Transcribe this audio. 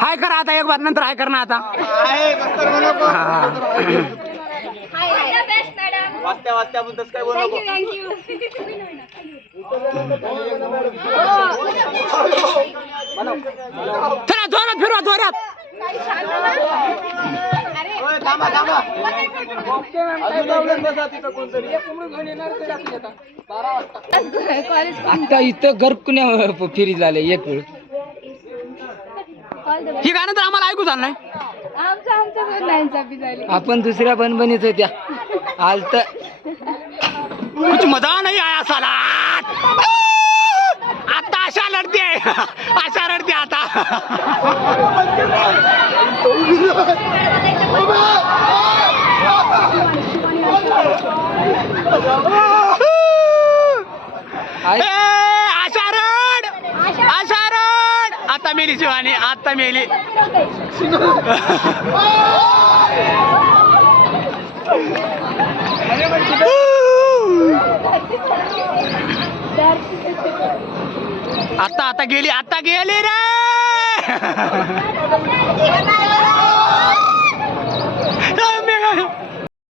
हाय करा आता एक बार नंतर हाय कर ना आता वाचत्या वाचत्या पण तसं काय बोलू नको. चला जोरात फिरवा जोरात थांबा थांबा अजून बसा तिथं कोणतरी. आता इथं घर कुण्या फिरी झाले एक वेळ ही गाणं तर आम्हाला ऐकू झालं नाही. आपण दुसऱ्या बनबनीच होत्या आलत कुछ मजा नाही आया सालात. आता अशा लढते अशा रडते आता. आषाढ आषाढ आता मेली शिवानी आता मेली. आता आता गेली रे.